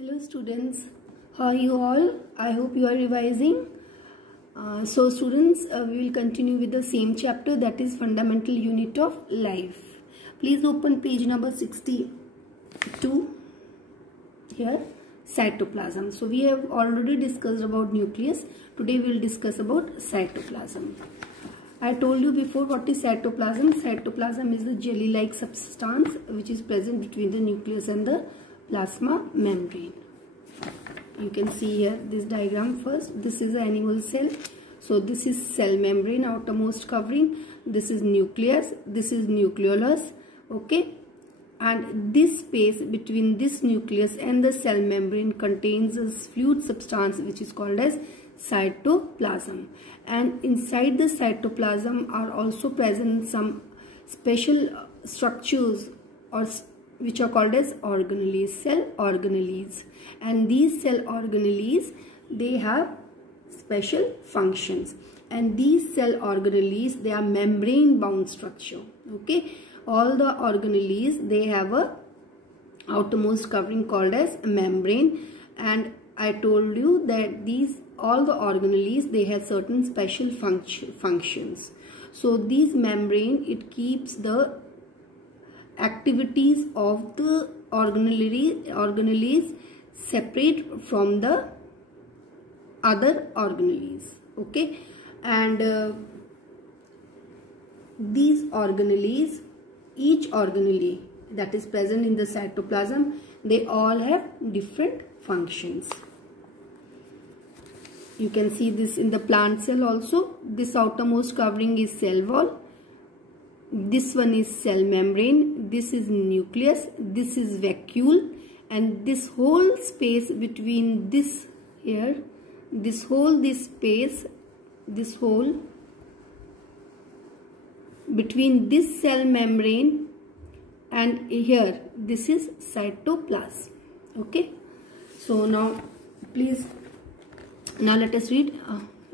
Hello students, how are you all? I hope you are revising. So students, we will continue with the same chapter, that is fundamental unit of life. Please open page number 62 here, cytoplasm. So we have already discussed about nucleus. Today we will discuss about cytoplasm. I told you before what is cytoplasm. Cytoplasm is the jelly-like substance which is present between the nucleus and the plasma membrane. You can see here this diagram first. This is an animal cell. So this is cell membrane, outermost covering. This is nucleus. This is nucleolus. Okay. And this space between this nucleus and the cell membrane contains a fluid substance which is called as cytoplasm. And inside the cytoplasm are also present some special structures or which are called as organelles, cell organelles. And these cell organelles, they have special functions. And these cell organelles, they are membrane bound structure. Okay. All the organelles, they have a outermost covering called as membrane. And I told you that all the organelles, they have certain special functions. So these membrane, it keeps the activities of the organelles separate from the other organelles. Okay. And these organelles, each organelle that is present in the cytoplasm, they all have different functions. You can see this in the plant cell also. This outermost covering is cell wall. This one is cell membrane. This is nucleus. This is vacuole. And this whole space between this here, this whole between this cell membrane and here, this is cytoplasm. Okay. So now let us read.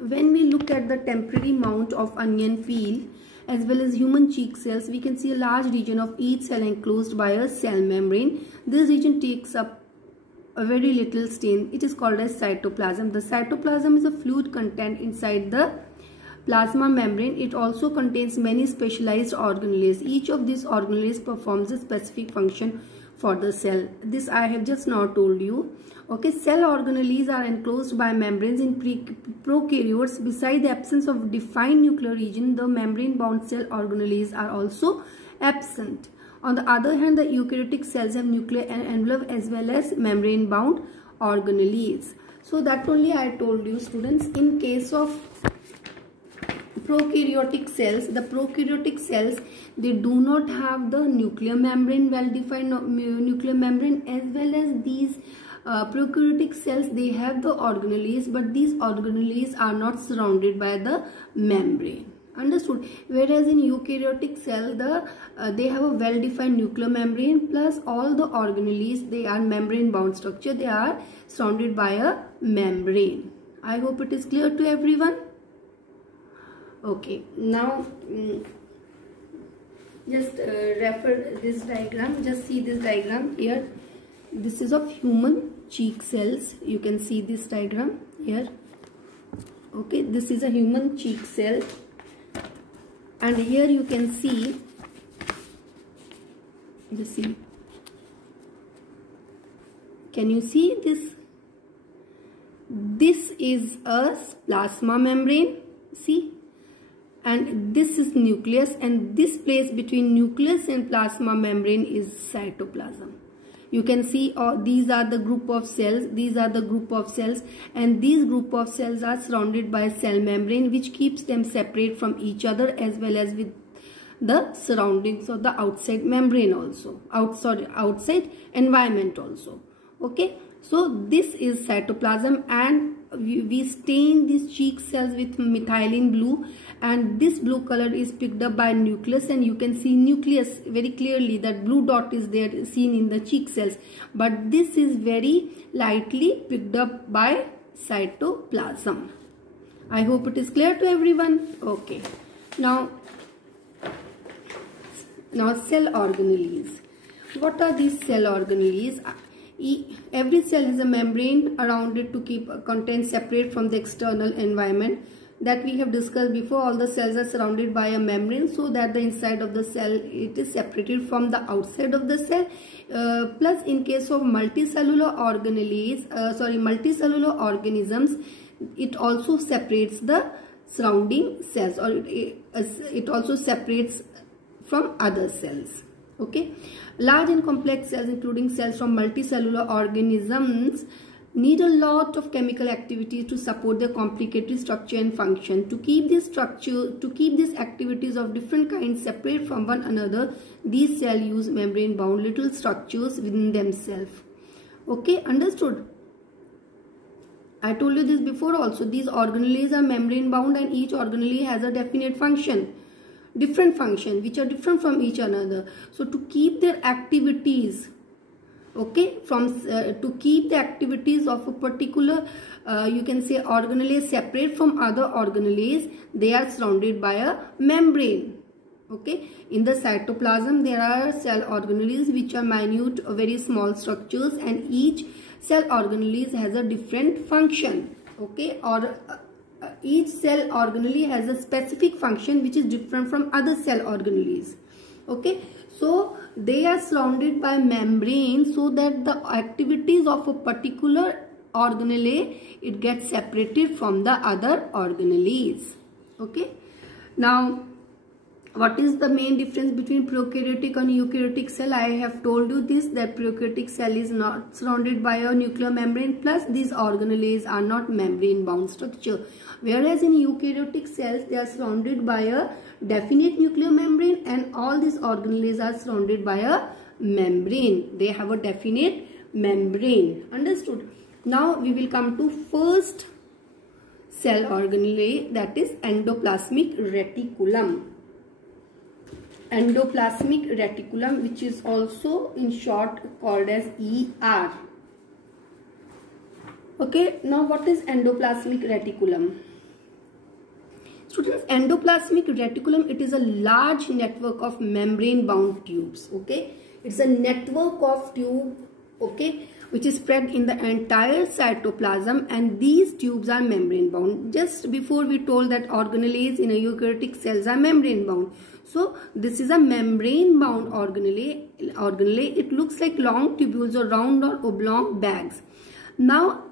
When we look at the temporary mount of onion peel as well as human cheek cells, we can see a large region of each cell enclosed by a cell membrane. This region takes up a very little stain. It is called as cytoplasm. The cytoplasm is a fluid content inside the plasma membrane. It also contains many specialized organelles. Each of these organelles performs a specific function for the cell. This I have just now told you. Okay, cell organelles are enclosed by membranes in prokaryotes. Beside the absence of defined nuclear region, the membrane-bound cell organelles are also absent. On the other hand, the eukaryotic cells have nuclear envelope as well as membrane-bound organelles. So that only I told you, students. In case of prokaryotic cells, the prokaryotic cells, they do not have the nuclear membrane, well-defined nuclear membrane, as well as these prokaryotic cells, they have the organelles, but these organelles are not surrounded by the membrane. Understood? Whereas in eukaryotic cell, they have a well-defined nuclear membrane plus all the organelles, they are membrane-bound structure. They are surrounded by a membrane. I hope it is clear to everyone. Okay. Now, just refer this diagram. Just see this diagram here. This is of human cheek cells. You can see this diagram here. Okay, this is a human cheek cell. And here you can see, can you see this? This is a plasma membrane. See? And this is nucleus, and this place between nucleus and plasma membrane is cytoplasm. You can see these are the group of cells, these are the group of cells, and these group of cells are surrounded by cell membrane which keeps them separate from each other as well as with the surroundings of the outside membrane also, outside environment also. Okay, so this is cytoplasm, and we stain these cheek cells with methylene blue, and this blue color is picked up by nucleus, and you can see nucleus very clearly. That blue dot is there seen in the cheek cells, but this is very lightly picked up by cytoplasm. I hope it is clear to everyone. Okay, now cell organelles. What are these cell organelles? Every cell has a membrane around it to keep contents separate from the external environment. That we have discussed before. All the cells are surrounded by a membrane so that the inside of the cell, it is separated from the outside of the cell. Plus, in case of multicellular organisms, it also separates the surrounding cells, or it also separates from other cells. Okay, large and complex cells, including cells from multicellular organisms, need a lot of chemical activity to support their complicated structure and function. To keep these activities of different kinds separate from one another, these cells use membrane bound little structures within themselves. Okay, understood? I told you this before also. These organelles are membrane bound, and each organelle has a definite function, different function, which are different from each another. So to keep their activities, okay, to keep the activities of a particular you can say organelle separate from other organelles, they are surrounded by a membrane. Okay, in the cytoplasm there are cell organelles which are minute, very small structures, and each cell organelle has a different function. Okay, or each cell organelle has a specific function which is different from other cell organelles. Okay, so they are surrounded by membrane so that the activities of a particular organelle, it gets separated from the other organelles. Okay, now what is the main difference between prokaryotic and eukaryotic cell? I have told you this, that prokaryotic cell is not surrounded by a nuclear membrane, plus these organelles are not membrane bound structure, whereas in eukaryotic cells they are surrounded by a definite nuclear membrane, and all these organelles are surrounded by a membrane. They have a definite membrane. Understood? Now we will come to first cell organelle, that is endoplasmic reticulum. Endoplasmic reticulum, which is also in short called as ER. Okay, now what is endoplasmic reticulum? Students, endoplasmic reticulum, it is a large network of membrane bound tubes. Okay, it's a network of tube, okay, which is spread in the entire cytoplasm, and these tubes are membrane bound. Just before we told that organelles in a eukaryotic cells are membrane bound. So this is a membrane bound organelle. It looks like long tubules or round or oblong bags. Now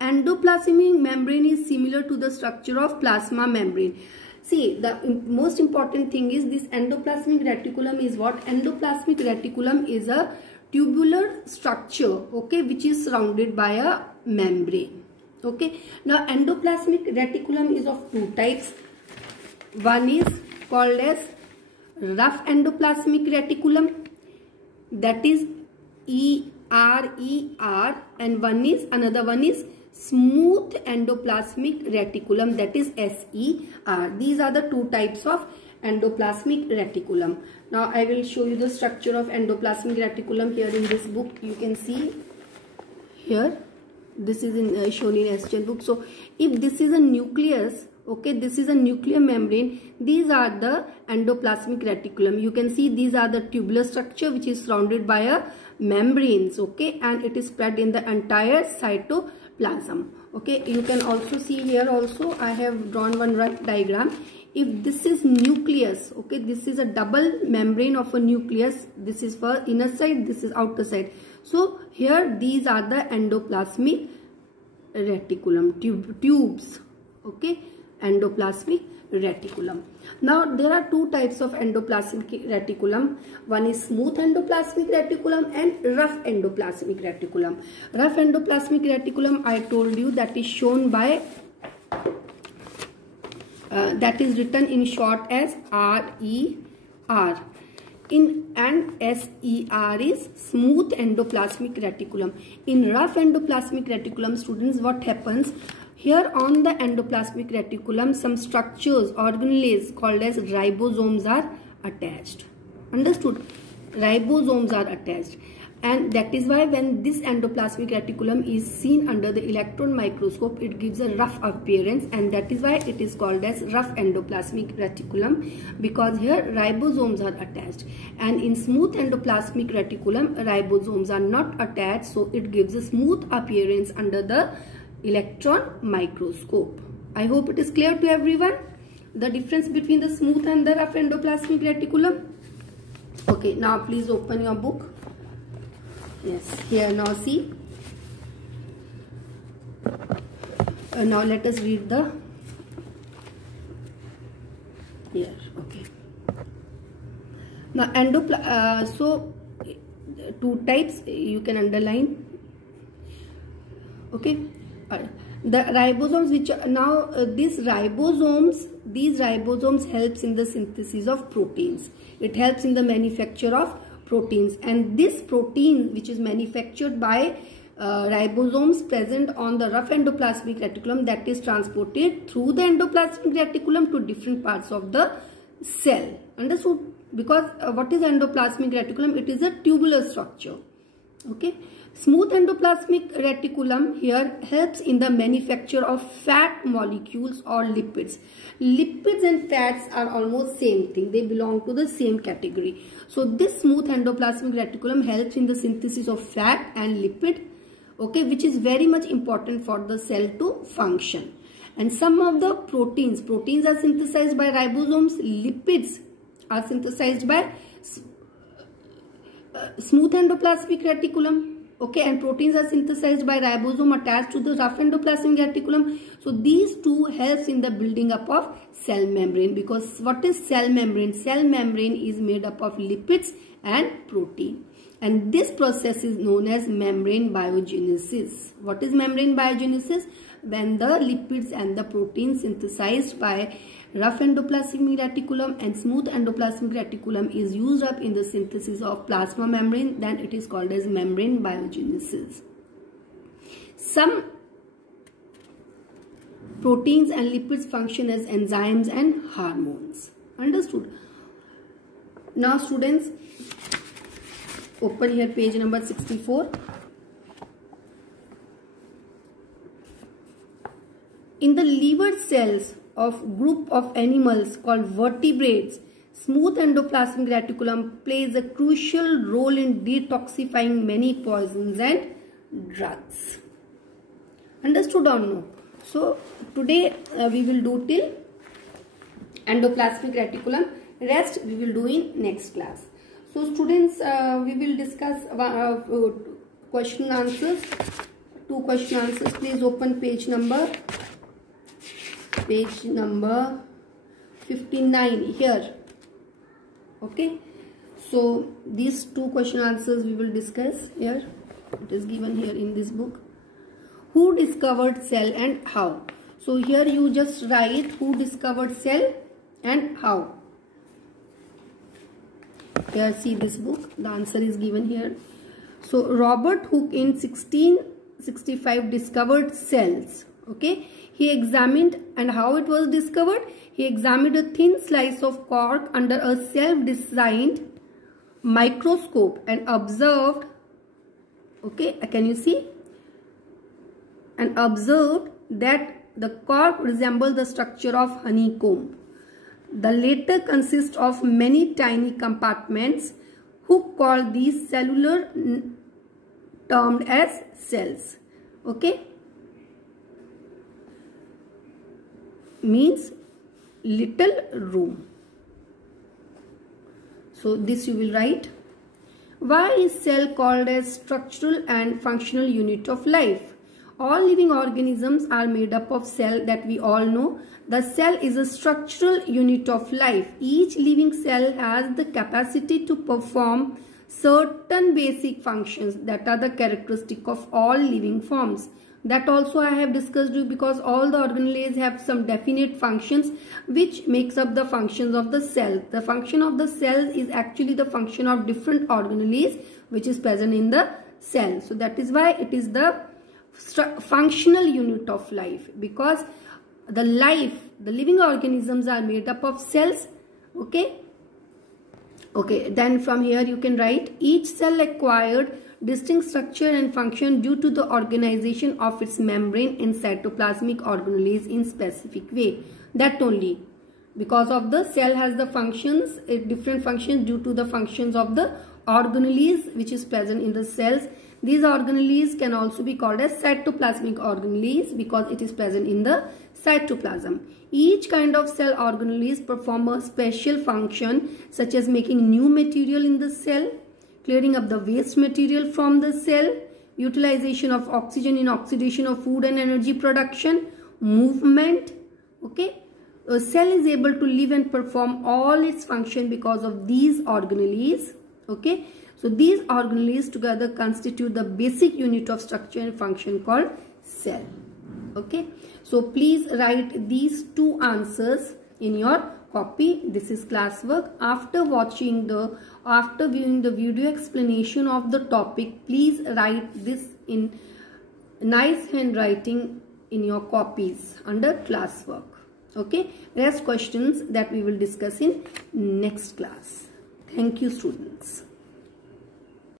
endoplasmic membrane is similar to the structure of plasma membrane. See, the most important thing is this endoplasmic reticulum is what? Endoplasmic reticulum is a tubular structure, okay, which is surrounded by a membrane. Okay, now endoplasmic reticulum is of two types. One is called as rough endoplasmic reticulum, that is ER, and another one is smooth endoplasmic reticulum, that is SER. These are the two types of endoplasmic reticulum. Now I will show you the structure of endoplasmic reticulum here in this book. You can see here, this is shown in SGL book. So if this is a nucleus, okay, this is a nuclear membrane, these are the endoplasmic reticulum. You can see these are the tubular structure which is surrounded by a membranes, okay, and it is spread in the entire cytoplasm. Okay, you can also see here also I have drawn one rough diagram. If this is nucleus, okay, this is a double membrane of a nucleus. This is for inner side, this is outer side. So here these are the endoplasmic reticulum tubes, okay, endoplasmic reticulum. Now there are two types of endoplasmic reticulum. One is smooth endoplasmic reticulum and rough endoplasmic reticulum. Rough endoplasmic reticulum, I told you, that is shown by that is written in short as RER. And SER is smooth endoplasmic reticulum. In rough endoplasmic reticulum, students, what happens? Here on the endoplasmic reticulum, some structures, organelles called as ribosomes are attached. Understood? Ribosomes are attached. And that is why when this endoplasmic reticulum is seen under the electron microscope, it gives a rough appearance, and that is why it is called as rough endoplasmic reticulum, because here ribosomes are attached, and in smooth endoplasmic reticulum ribosomes are not attached, so it gives a smooth appearance under the electron microscope. I hope it is clear to everyone the difference between the smooth and the rough endoplasmic reticulum. Okay, now please open your book. Yes, here now see. Now let us read the here. Okay. Now so two types you can underline. Okay. The ribosomes, which now these ribosomes helps in the synthesis of proteins. It helps in the manufacture of proteins, and this protein which is manufactured by ribosomes present on the rough endoplasmic reticulum, that is transported through the endoplasmic reticulum to different parts of the cell. Understood? Because what is endoplasmic reticulum? It is a tubular structure. Okay. Smooth endoplasmic reticulum here helps in the manufacture of fat molecules or lipids. Lipids and fats are almost same thing. They belong to the same category. So this smooth endoplasmic reticulum helps in the synthesis of fat and lipid, okay, which is very much important for the cell to function. And some of the proteins are synthesized by ribosomes. Lipids are synthesized by smooth endoplasmic reticulum. Okay, and proteins are synthesized by ribosome attached to the rough endoplasmic reticulum. So these two helps in the building up of cell membrane, because what is cell membrane? Cell membrane is made up of lipids and protein, and this process is known as membrane biogenesis. What is membrane biogenesis? When the lipids and the proteins synthesized by rough endoplasmic reticulum and smooth endoplasmic reticulum is used up in the synthesis of plasma membrane, then it is called as membrane biogenesis. Some proteins and lipids function as enzymes and hormones. Understood? Now students, open here page number 64. In the liver cells of group of animals called vertebrates, smooth endoplasmic reticulum plays a crucial role in detoxifying many poisons and drugs. Understood or no? So today we will do till endoplasmic reticulum. Rest we will do in next class. So students, we will discuss question answers. Two question answers. Please open page number 59 here. Okay, so these two question answers we will discuss here. It is given here in this book. Who discovered cell and how? So here you just write who discovered cell and how. Here see this book, the answer is given here. So Robert Hooke in 1665 discovered cells. Okay, he examined, and how it was discovered? He examined a thin slice of cork under a self-designed microscope and observed, okay, can you see? And observed that the cork resembled the structure of honeycomb. The latter consists of many tiny compartments. Hooke called these cellular, termed as cells. Okay, means little room. So this you will write. Why is cell called as structural and functional unit of life? All living organisms are made up of cell, that we all know. The cell is a structural unit of life. Each living cell has the capacity to perform certain basic functions that are the characteristic of all living forms. That also I have discussed you, because all the organelles have some definite functions which makes up the functions of the cell. The function of the cell is actually the function of different organelles which is present in the cell. So that is why it is the functional unit of life, because the living organisms are made up of cells. Okay, then from here you can write each cell acquired distinct structure and function due to the organization of its membrane and cytoplasmic organelles in specific way. That only. Because of the cell has the functions, different functions due to the functions of the organelles which is present in the cells. These organelles can also be called as cytoplasmic organelles because it is present in the cytoplasm. Each kind of cell organelles perform a special function such as making new material in the cell, clearing up the waste material from the cell, utilization of oxygen in oxidation of food and energy production, movement. Okay. A cell is able to live and perform all its function because of these organelles. Okay. So these organelles together constitute the basic unit of structure and function called cell. Okay. So please write these two answers in your copy. This is classwork. After viewing the video explanation of the topic, please write this in nice handwriting in your copies under classwork. Okay. Rest questions that we will discuss in next class. Thank you, students.